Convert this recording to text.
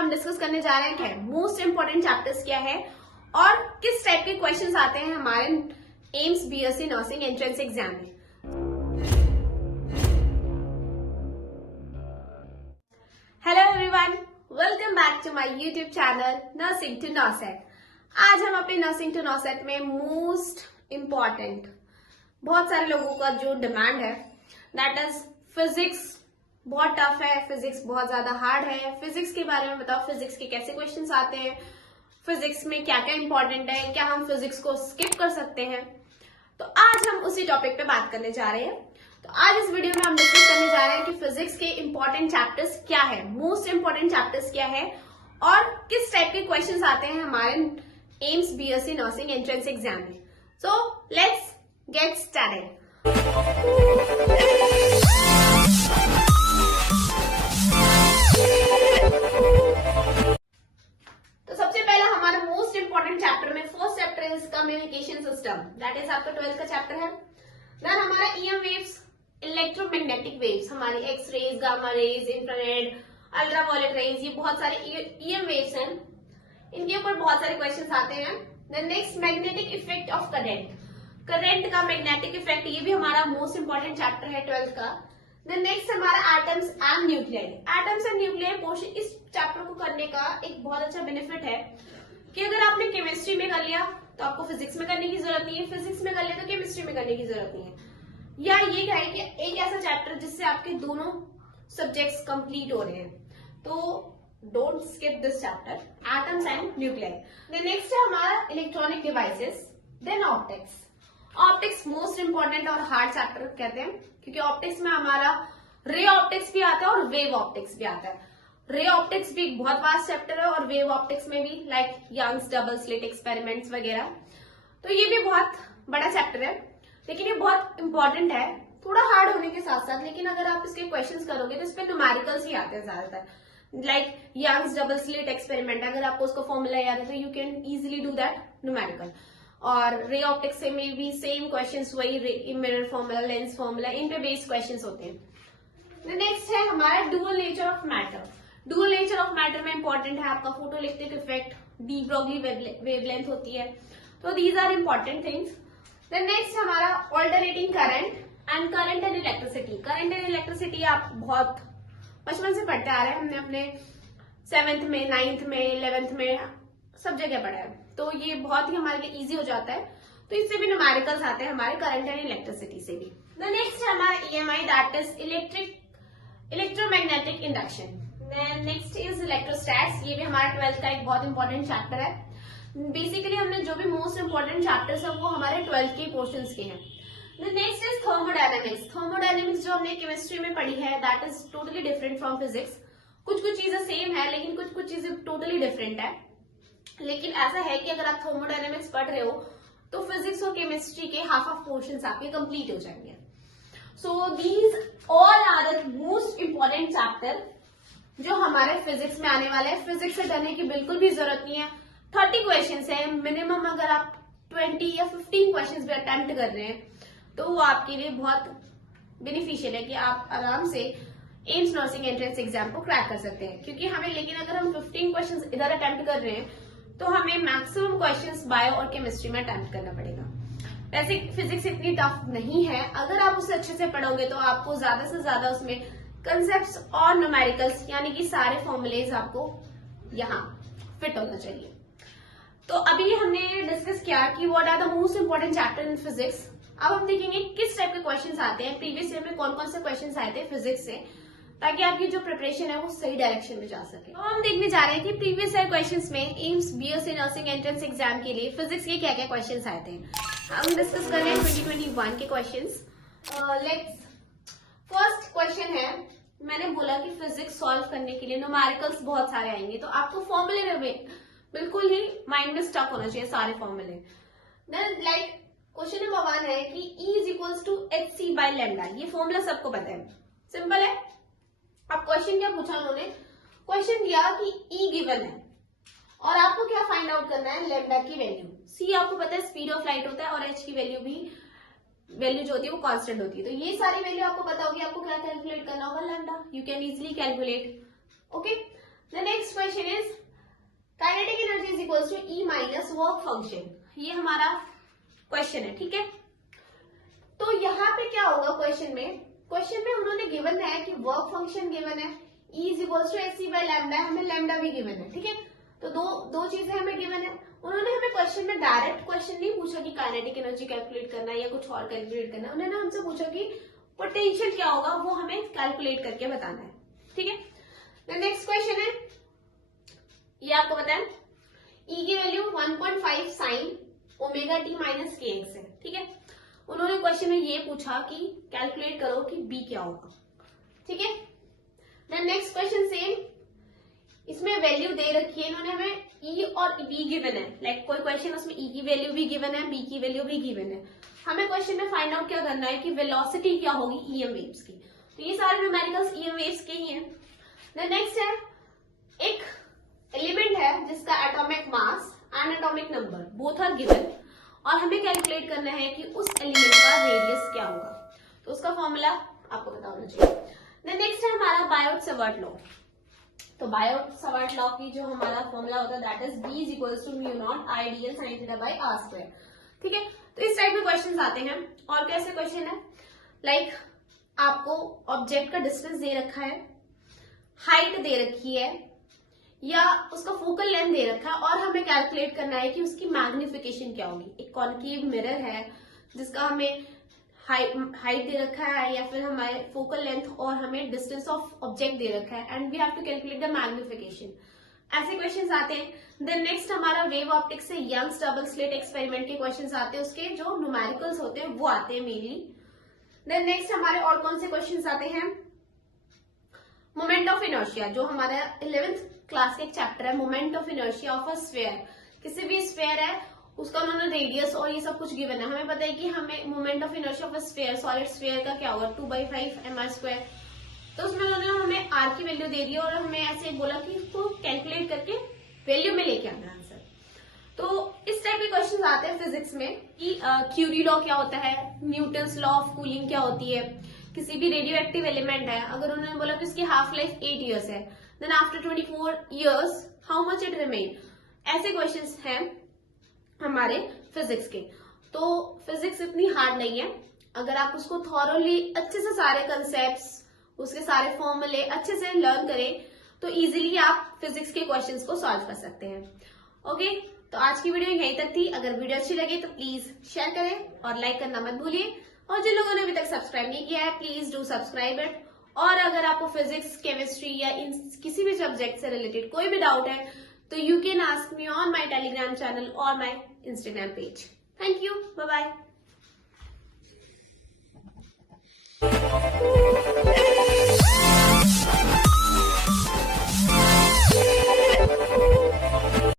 हम डिस्कस करने जा रहे हैं कि मोस्ट इंपोर्टेंट चैप्टर्स क्या है और किस टाइप के क्वेश्चंस आते हैं हमारे AIIMS BSc nursing entrance exam में। Hello everyone, welcome back to my YouTube channel nursing to NORCET. आज हम अपने नर्सिंग टू नॉसेट में मोस्ट इम्पॉर्टेंट, बहुत सारे लोगों का जो डिमांड है दैट इज फिजिक्स। बहुत टफ है, फिजिक्स बहुत ज्यादा हार्ड है। फिजिक्स के बारे में बताओ, फिजिक्स के कैसे क्वेश्चंस आते हैं, फिजिक्स में क्या क्या इंपॉर्टेंट है, क्या हम फिजिक्स को स्किप कर सकते हैं। तो आज हम उसी टॉपिक पे बात करने जा रहे हैं। तो आज इस वीडियो में हम डिस्कस करने जा रहे हैं कि फिजिक्स के इंपॉर्टेंट चैप्टर्स क्या है, मोस्ट इंपॉर्टेंट चैप्टर्स क्या है और किस टाइप के क्वेश्चंस आते हैं हमारे AIIMS BSc nursing entrance exam में। So let's get started. तो सबसे पहला हमारा मोस्ट इंपॉर्टेंट चैप्टर में first chapter is communication system, that is आपका 12th का चैप्टर है। देन हमारा ईएम वेव्स, इलेक्ट्रोमैग्नेटिक वेव्स, हमारी X rays, gamma rays, infrared, ultraviolet rays, ये बहुत सारे ईएम वेव्स हैं, इनके ऊपर बहुत सारे क्वेश्चंस आते हैं। Then next magnetic effect of current, current का मैग्नेटिक इफेक्ट, ये भी हमारा मोस्ट इंपॉर्टेंट चैप्टर है 12th का। देन नेक्स्ट हमारा atoms and nuclei, atoms and nuclei portion. इस चैप्टर को करने का एक बहुत अच्छा बेनिफिट है कि अगर आपने केमिस्ट्री में कर लिया तो आपको फिजिक्स में करने की जरूरत नहीं है, फिजिक्स में कर लिया तो केमिस्ट्री में करने की जरूरत नहीं है। या ये क्या है कि एक ऐसा चैप्टर जिससे आपके दोनों सब्जेक्ट्स कंप्लीट हो रहे हैं। तो don't skip this chapter, atoms and nuclei. Then next है हमारा electronic devices, then optics. Optics most important और हार्ड चैप्टर कहते हैं क्योंकि ऑप्टिक्स में हमारा रे ऑप्टिक्स भी आता है और वेव ऑप्टिक्स भी आता है। रे ऑप्टिक्स भी एक बहुत वास्ट चैप्टर है और वेव ऑप्टिक्स में भी like Young's double slit experiments वगैरह। तो ये भी बहुत बड़ा चैप्टर है, लेकिन ये बहुत इंपॉर्टेंट है, थोड़ा हार्ड होने के साथ साथ। लेकिन अगर आप इसके क्वेश्चंस करोगे तो इसमें न्यूमेरिकल्स ही आते हैं ज्यादातर, like Young's double slit experiment. अगर आपको उसका फॉर्मूला याद है तो you can easily do that numerical. और रे ऑप्टिक्स से में भी सेम क्वेश्चंस, वही मिरर फॉर्मूला, लेंस फॉर्मूला, इन पे बेस्ड क्वेश्चंस होते हैं। नेक्स्ट है हमारा dual nature of matter. Dual nature of matter में इंपॉर्टेंट है आपका photoelectric effect, de Broglie wavelength होती है। तो these are important things. Then next हमारा alternating current and electricity. Current and electricity आप बहुत बचपन से पढ़ते आ रहे हैं, हमने अपने 7th में, 9th में, 11th में सब जगह पढ़ा है। तो ये बहुत ही हमारे लिए इजी हो जाता है। तो इससे भी न्यूमेरिकल्स आते हैं हमारे करंट एंड इलेक्ट्रिसिटी से भी। द नेक्स्ट है हमारा EMI, that is electromagnetic induction. Then next is electrostatics, ये भी हमारा 12th का एक बहुत इंपॉर्टेंट चैप्टर है। बेसिकली हमने जो भी मोस्ट इंपॉर्टेंट चैप्टर्स है वो हमारे 12th के पोर्शंस के हैं। Next is thermodynamics. थर्मोडायनेमिक्स जो हमने केमिस्ट्री में पढ़ी है that is totally different from physics. कुछ कुछ चीजें सेम है लेकिन कुछ कुछ चीजें टोटली डिफरेंट है। लेकिन ऐसा है कि अगर आप थर्मोडायनेमिक्स पढ़ रहे हो तो फिजिक्स और केमिस्ट्री के हाफ ऑफ पोर्शंस आपके कंप्लीट हो जाएंगे। So these all are the most important chapter जो हमारे फिजिक्स में आने वाले हैं। फिजिक्स से डरने की बिल्कुल भी जरूरत नहीं है। 30 क्वेश्चंस है मिनिमम। अगर आप 20 या 15 क्वेश्चंस भी अटेम्प्ट कर रहे हैं तो वो आपके लिए बहुत बेनिफिशियल है कि आप आराम से एम्स नर्सिंग एंट्रेंस एग्जाम को क्रैक कर सकते हैं। क्योंकि हमें, लेकिन अगर हम 15 क्वेश्चंस इधर अटेम्प्ट कर रहे हैं तो हमें मैक्सिमम क्वेश्चंस बायो और केमिस्ट्री में अटेम्प्ट करना पड़ेगा। वैसे फिजिक्स इतनी टफ नहीं है, अगर आप उसे अच्छे से पढ़ोगे तो आपको ज्यादा से ज्यादा उसमें कंसेप्ट्स और न्यूमेरिकल्स यानी कि सारे फॉर्मुलेज आपको यहाँ फिट होना चाहिए। तो अभी हमने डिस्कस किया कि what are the most important chapter in physics. अब हम देखेंगे किस टाइप के क्वेश्चंस आते हैं, प्रीवियस ईयर में कौन कौन से क्वेश्चंस आए थे फिजिक्स से, ताकि आपकी जो प्रिपरेशन है वो सही डायरेक्शन में जा सके। तो हम देखने जा रहे हैं कि प्रीवियस ईयर क्वेश्चंस में AIIMS BSc nursing entrance exam के लिए फिजिक्स के क्या क्या क्वेश्चंस आए थे। हम डिस्कस कर रहे हैं 2021 के क्वेश्चंस। लेट्स फर्स्ट क्वेश्चन है, मैंने बोला कि फिजिक्स सॉल्व करने के लिए न्यूमेरिकल्स बहुत सारे आएंगे, तो आपको फॉर्मूले में बिल्कुल ही माइंड में स्टक होना चाहिए सारे फॉर्मूले। देन लाइक क्वेश्चन नंबर 1 है कि E is equals to hc by lambda. ये फॉर्मूला सबको पता है, सिंपल है। अब क्वेश्चन क्या पूछा उन्होंने, क्वेश्चन दिया कि E गिवन है और आपको क्या फाइंड आउट करना है, लैम्डा की वैल्यू। C आपको पता है स्पीड ऑफ लाइट होता है और h की वैल्यू जो होती है वो कांस्टेंट होती है। तो ये सारी वैल्यू आपको पता होगी, आपको क्या कैलकुलेट करना होगा, lambda. You can easily calculate. Okay, the next question equals to E minus work function, ये हमारा क्वेश्चन है, ठीक है। तो यहाँ पे क्या होगा क्वेश्चन में उन्होंने गिवन है कि वर्क फंक्शन गिवन है, E is equals to H by lambda, हमें लैम्डा भी गिवन है, ठीक है। तो दो चीजें हमें गिवन है। उन्होंने हमें क्वेश्चन में डायरेक्ट क्वेश्चन नहीं पूछा कि काइनेटिक एनर्जी कैलकुलेट करना है या कुछ और कैलकुलेट करना है, उन्होंने हमसे पूछा कि पोटेंशियल क्या होगा वो हमें कैलकुलेट करके बताना है, ठीक है। नेक्स्ट क्वेश्चन है, ये आपको पता है ई की value 1.5 sine omega T minus के एक्स है, ठीक है। उन्होंने क्वेश्चन में ये पूछा कि कैलकुलेट करो कि बी क्या होगा, ठीक है। देन नेक्स्ट क्वेश्चन सेम, इसमें वैल्यू दे रखी है, इन्होंने हमें ई और बी गिवन है, लाइक कोई क्वेश्चन उसमें ई की वैल्यू भी गिवन है, बी की वैल्यू भी गिवन है। हमें क्वेश्चन में फाइंड आउट क्या करना है कि वेलोसिटी क्या होगी ईएम वेव्स की। तो ये सारे न्यूमेरिकल्स ईएम वेव्स के ही हैं। देन नेक्स्ट है, एक एलिमेंट है जिसका atomic mass and atomic number both are given, और हमें कैलकुलेट करना है कि उस एलिमेंट का रेडियस क्या होगा। तो उसका फॉर्मूला आपको पता होना चाहिए। देन नेक्स्ट है हमारा बायोट-सावर्ट लॉ। तो बायोट-सावर्ट लॉ की जो हमारा फॉर्मूला होता है that is B is equals to mu naught I D L sine theta by R square, ठीक है। तो इस टाइप में क्वेश्चंस आते हैं। और कैसे क्वेश्चन है, लाइक आपको ऑब्जेक्ट का डिस्टेंस दे रखा है, हाइट दे रखी है, या उसका फोकल लेंथ दे रखा है, और हमें कैलकुलेट करना है कि उसकी मैग्निफिकेशन क्या होगी। एक कॉन्केव मिरर है जिसका हमें हाइट दे रखा है, या फिर हमारे फोकल लेंथ और हमें डिस्टेंस ऑफ ऑब्जेक्ट दे रखा है, and we have to calculate the magnification. ऐसे क्वेश्चंस आते हैं। देन नेक्स्ट हमारा वेव ऑप्टिक्स से यंग्स डबल स्लिट एक्सपेरिमेंट के क्वेश्चंस आते हैं, उसके जो न्यूमेरिकल्स होते हैं वो आते हैं मेनली। देन नेक्स्ट हमारे और कौन से क्वेश्चंस आते हैं, मोमेंट ऑफ इनर्शिया, जो हमारा 11th क्लास का एक चैप्टर है, moment of inertia of a sphere. किसी भी स्फीयर है उसका उन्होंने रेडियस और ये सब कुछ गिवन है। हमें पता है कि हमें moment of inertia of a sphere, solid sphere का क्या होगा 2/5 mr²। तो उसमें उन्होंने हमें आर की वैल्यू दे दी और हमें ऐसे बोला कि इसको कैलकुलेट करके वैल्यू में लेके आना आंसर। तो इस टाइप के क्वेश्चन आते हैं फिजिक्स में कि क्यूरी लॉ क्या होता है, न्यूटन्स लॉ ऑफ कूलिंग क्या होती है, किसी भी रेडियो एक्टिव एलिमेंट है अगर उन्होंने बोला कि उसकी हाफ लाइफ 8 years है, then after 24 years how much it remain. ऐसे क्वेश्चंस हैं हमारे फिजिक्स के। तो फिजिक्स इतनी हार्ड नहीं है, अगर आप उसको थॉरोली अच्छे से सारे कंसेप्ट्स उसके सारे फॉर्मूले अच्छे से लर्न करें तो इजीली आप फिजिक्स के क्वेश्चंस को सॉल्व कर सकते हैं। ओके, तो आज की वीडियो यहीं तक थी। अगर वीडियो अच्छी लगे तो प्लीज शेयर करें और लाइक करना मत भूलिए, और जिन लोगों ने अभी तक सब्सक्राइब नहीं किया है प्लीज डू सब्सक्राइब इट। और अगर आपको फिजिक्स, केमिस्ट्री या इन किसी भी सब्जेक्ट से रिलेटेड कोई भी डाउट है तो you can ask me on my Telegram channel और माई Instagram page. Thank you. Bye bye.